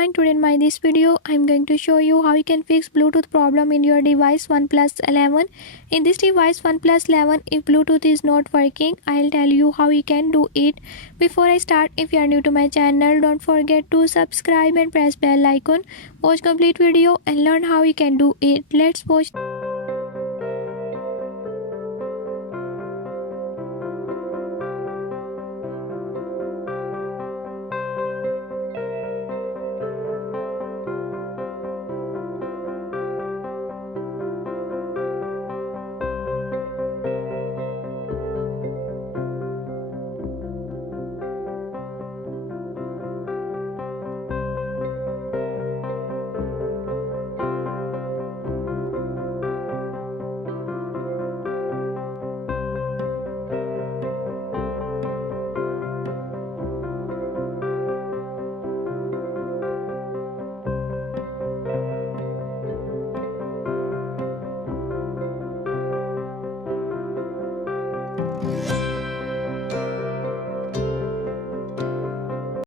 everyone, today in this video I'm going to show you how you can fix Bluetooth problem in your device OnePlus 11. In this device OnePlus 11, if Bluetooth is not working, I'll tell you how you can do it. Before I start, if you are new to my channel, don't forget to subscribe and press bell icon. Watch complete video and learn how you can do it. Let's watch.